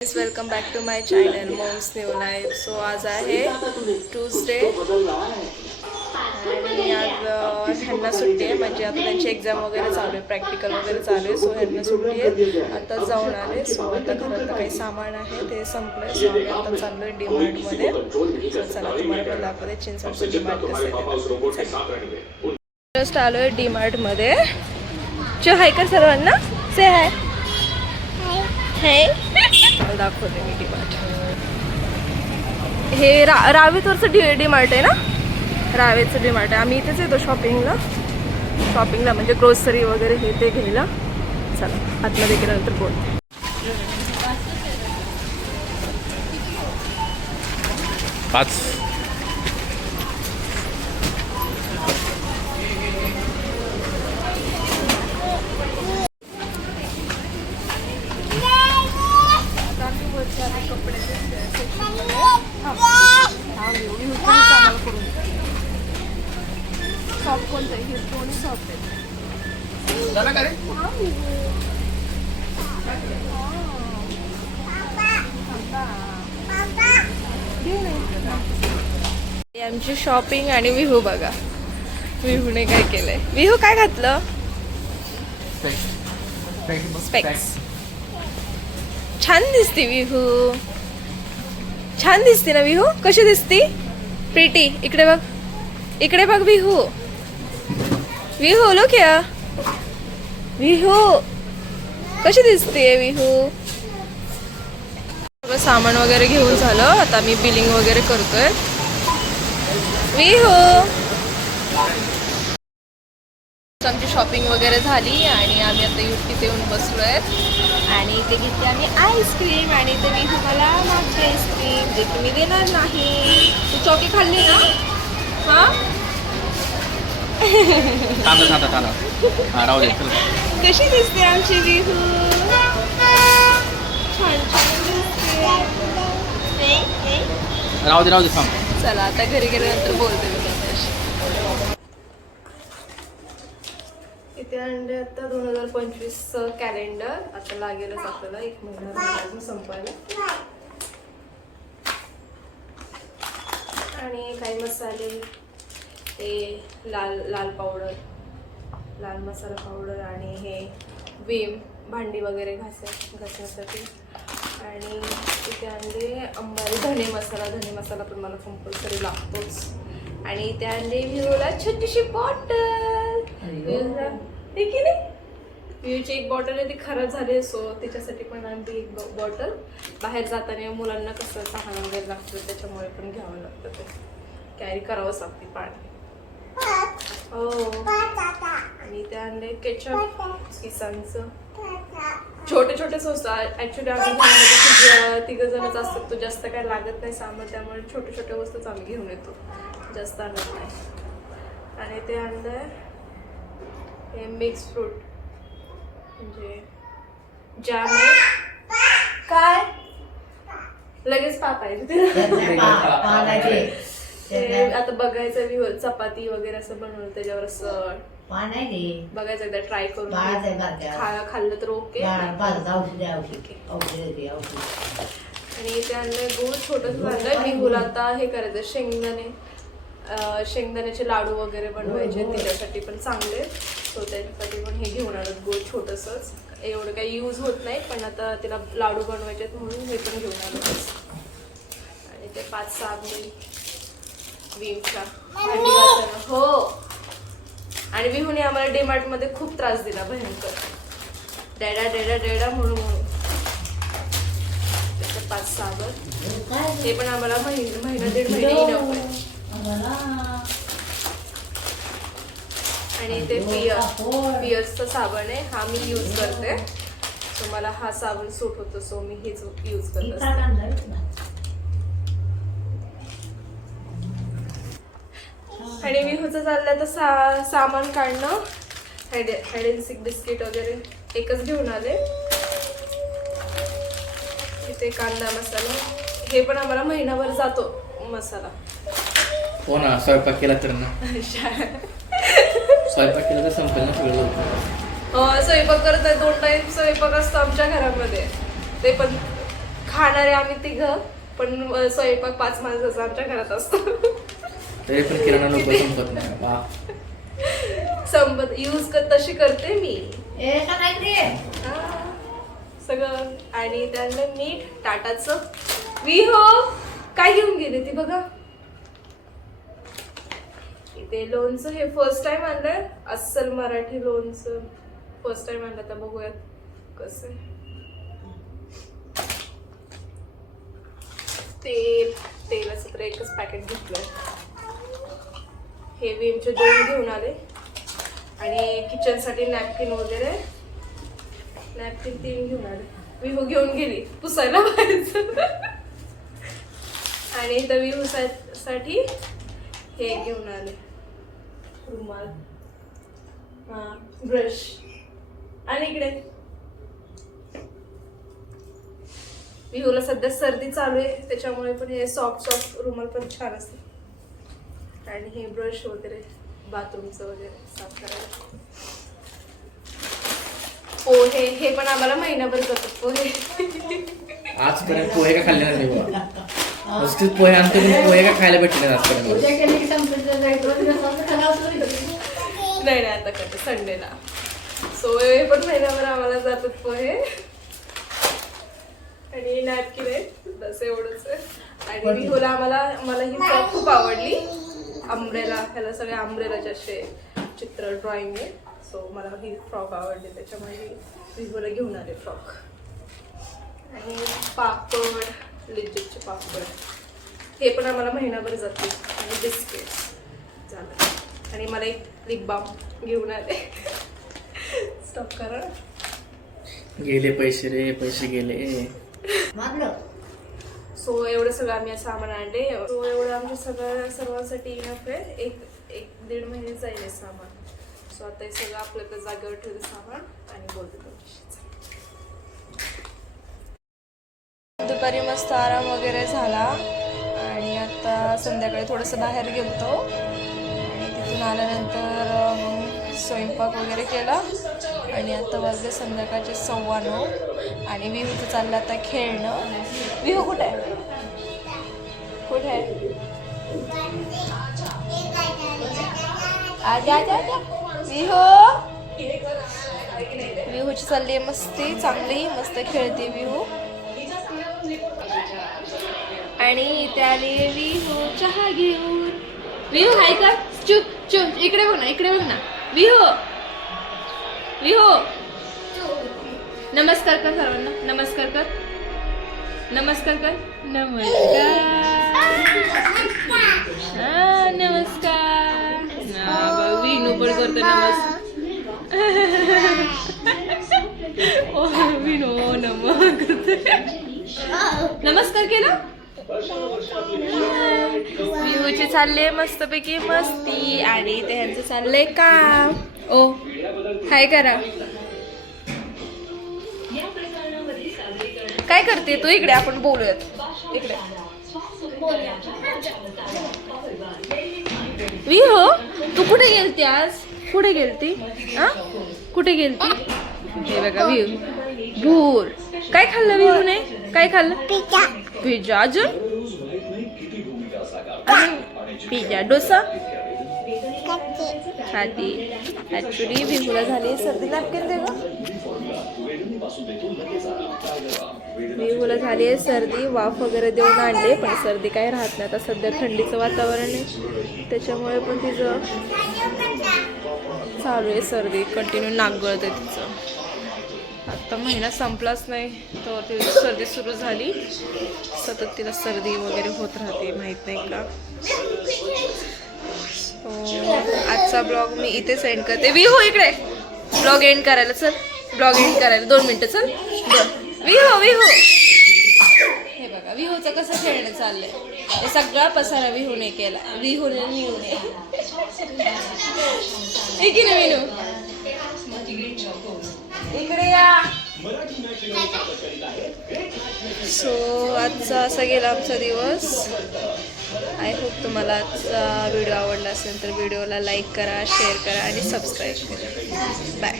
Welcome back to my channel mom's new life. So आज आहे Tuesday आणि आज ह्यांना सुट्टी आहे, म्हणजे आता त्यांची एक्झाम वगैरे चालू आहे, प्रॅक्टिकल वगैरे चालू आहे. सो ह्यांना सुट्टी आहे. आता जाऊन आले. सो आता घरात काही सामान आहे ते संपलं. सो आम्ही आता चाललो आहे डीमार्टमध्ये. सो चला तुम्हाला पण दाखवते चिंचवडचं डीमार्ट कसं आहे. जस्ट आलो आहे डीमार्टमध्ये. हाय कर सर्वांना, से हाय. दाखवते मी डीमार्ट. हे रावेतवरचं डीमार्ट आहे ना, रावेचं डीमार्ट आहे. आम्ही इथेच येतो शॉपिंगला म्हणजे ग्रोसरी वगैरे हे ते घ्यायला. चला आतमध्ये गेल्यानंतर बोलते. शॉप कोणतं आहे? हे दोन शॉप आहेत. आमची शॉपिंग आणि विहू बघा. विहूने काय केलंय? विहू काय घातलं? स्पेक्स. छान दिसते विहू, छान दिसते ना विहू. कशी दिसती? प्रीटी. इकडे बघ, इकडे बघ विहू. विहू लो क्या विहू कशी दिसते विहू. सगळं सामान वगैरे घेऊन झालं. आता मी बिलिंग वगैरे करतोय. विहू आमची शॉपिंग वगैरे झाली आणि आम्ही आता तिथे येऊन बसलोय आणि इथे घेतली आम्ही आईस्क्रीम आणि इथे विहू मला मागते आईस्क्रीम जे की मी देणार नाही. तू चॉकी खाल्ली ना? हा कशी दिसते आमची विहू? छान छान दिसते. चला आता घरी गेल्यानंतर बोलते मी त्याच्याशी. इथे आणले आता 2025 कॅलेंडर. आता लागेलच आपल्याला 1 महिना संपायला. आणि काही मसाले, हे लाल पावडर, लाल मसाला पावडर आणि हे विम भांडी वगैरे घासण्यासाठी. आणि इथे आणले अंबारी धने मसाला पण मला कंपल्सरी लागतोच. आणि इथे आणले विहूला छोटीशी बॉटल. ठीक आहे ना, विहूची एक बॉटल आहे ती खराब झाली. सो तिच्यासाठी पण आणली एक बॉटल. बाहेर जाताना मुलांना कसं तहान वगैरे लागतं त्याच्यामुळे पण घ्यावं लागतं, ते कॅरी करावंच लागते पाणी. हो. आणि ते आणले केचप किसांचं. छोटे छोटे असतात ऍक्च्युली. आम्ही 3 जणच असतात, तो जास्त काय लागत नाही सामान, त्यामुळे छोटे छोटे वस्तूच आम्ही घेऊन येतो, जास्त आणत नाही. आणि ते आणलंय हे मिक्स फ्रूट म्हणजे जॅम आहे. काय लगेच पापायचे आता बघायचं विहू चपाती वगैरे असं बनवलं त्याच्यावर असं बघायचं एकदा ट्राय करून. खाल्लं तर ओके. आणि इथे आणलंय गूळ छोटंसं आणलंय विहूला. आता हे करायचं शेंगदाण्याचे लाडू वगैरे बनवायचे, त्याच्यासाठी पण चांगले. सो त्याच्यासाठी पण हे घेऊन आलं गूळ छोटंसंच. एवढं काही यूज होत नाही पण आता तिला लाडू बनवायचे म्हणून हे पण घेऊन आलं. आणि ते 5-6 विमच्या भांडी घासायला. हो. आणि विहूने आम्हाला डीमार्ट मध्ये खूप त्रास दिला भयंकर. डेडा म्हणून 5-6 हे पण आम्हाला महिना 1.5 महिने इनफ. आणि ते पियर्सचा साबण आहे, हा मी यूज करते. सो मला हा साबण सूट होतो, सो मी हेच यूज करत असते. आणि विहूचं चाललं तर सामान काढणं. हाइड अँड सीक बिस्किट वगैरे एकच घेऊन आले. इथे कांदा मसाला, हे पण आम्हाला महिनाभर जातो मसाला. हो ना, स्वयंपाक केला तर ना. स्वयंपाक केला तर संपेल ना सगळं. स्वयंपाक करत आहे 2 टाइम स्वयंपाक असतो आमच्या घरामध्ये. ते पण खाणारे आम्ही तिघं, पण स्वयंपाक 5 माणसाचा आमच्या घरात असतो. तरी पण किराणा नको संपत नाही वा. संपत यूज तशी करते मी सगळं. आणि त्यानंतर मीठ टाटाचं. विहो काय घेऊन गेले ती बघा. इथे लोणचं हे फर्स्ट टाइम आणलंय, अस्सल मराठी लोणचं फर्स्ट टाइम आणलं. तर बघूयात कसं आहे. तेलाचं तर एकच पॅकेट घेतलंय. हे विमचे 2 घेऊन आले. आणि किचन साठी नॅपकिन वगैरे, नॅपकिन 3 घेऊन आले. विहू घेऊन गेली पुसायला बाहेरचं. आणि इथं विहू साठी हे घेऊन आले, रुमाल, ब्रश. आणि इकडे विहूला सध्या सर्दी चालू आहे, त्याच्यामुळे पण हे सॉफ्ट रुमाल पण छान असते. आणि हे ब्रश वगैरे बाथरूमचं वगैरे साफ करायला. पोहे हे पण आम्हाला महिनाभर जातात पोहे. आजपर्यंत पोहे का खाल्ले नाही बाबा. नुसतीच पोहे आणतो, पण पोहे का खायला भेटले नाही आजपर्यंत. नाही आता करते संडेला. सो हे पण महिनाभर आम्हाला जातात पोहे. आणि नॅपकिन आहे, बस एवढंच आहे. आणि विहूला मला ही फ्रॉक खूप आवडली. अम्ब्रेला, ह्याला सगळे अम्ब्रेलाचे असे चित्र ड्रॉइंग आहे. सो मला ही फ्रॉक आवडली, त्याच्यामुळे विहूला घेऊन आले फ्रॉक. आणि पापड, लिज्जतचे पापड हे पण आम्हाला महिनाभर जाते. आणि बिस्किट झालं. आणि मला एक लिप बाम घेऊन आले. स्टॉप करा. गेले पैसे रे, पैसे गेले. सो एवढं सगळं आम्ही सामान आणले. सो एवढं आमच्या सर्वांसाठी इनफ आहे. एक 1.5 महिने जाईल हे सामान. सो आता हे सगळं आपल्या जागेवर ठेवलं सामान. आणि बोलतो तुमच्याशी. दुपारी मस्त आराम वगैरे झाला. आणि आता संध्याकाळी थोडंसं बाहेर गेलतो. आणि तिथून आल्यानंतर मग स्वयंपाक वगैरे केला. आणि आता वाजले संध्याकाळचे 9:15. आणि विहूचं चाललं आता खेळणं. विहू कुठे आहे? कुठे आहे? आजा विहू. विहूची चालली मस्ती चांगली, मस्त खेळते विहू. आणि इथे आली विहू चहा घेऊन. विहू हाय का? चुप चुप, इकडे बघ ना, इकडे बघ ना. विहू विहू नमस्कार कर सर्वांना. नमस्कार कर, नमस्कार कर. नमस्कार. विनू पण करतो नमस्कार. विनू नमस्कार केला. विहूचे चालले मस्तपैकी मस्ती. आणि ते ह्यांचं चाललंय काम. ओ काय करा, काय करते तू? इकडे आपण बोलूयात. इकडे विहो तू कुठे गेलती आज? कुठे गेलती? कुठे गेलती? हे बघा विहू भूर. काय खाल्लं विहूने? काय खाल्लं? पिझ्झा. अजून पिझ्झा, डोसा खाती. ऍक्च्युली विहूला झाली सर्दी. नॅपकिन दे गं. विहूला झाली आहे सर्दी. वाफ वगैरे देऊन आणले, पण सर्दी काही राहत नाही. आता सध्या थंडीचं वातावरण आहे, त्याच्यामुळे पण तिचं चालू आहे सर्दी. कंटिन्यू नाक गळतं तिचं. आत्ता महिना संपलाच नाही तर ती सर्दी सुरू झाली. सतत तिला सर्दी वगैरे होत राहते, माहीत नाही का. आजचा ब्लॉग मी इथे सेंड करते. विहू इकडे ब्लॉग एंड करायला. चल ब्लॉग एंड करायला 2 मिनटं. चल विहू विहू. हे बघा विहूचं कसं खेळणं चाललंय. हे सगळा पसारा विहूने केला. विहूने की नाही विनू? इकडे या. सो आजचा असा गेला आमचा दिवस. आय होप तुम्हाला आजचा व्हिडिओ आवडला असेल तर व्हिडिओला लाईक करा, शेअर करा आणि सबस्क्राईब करा. बाय.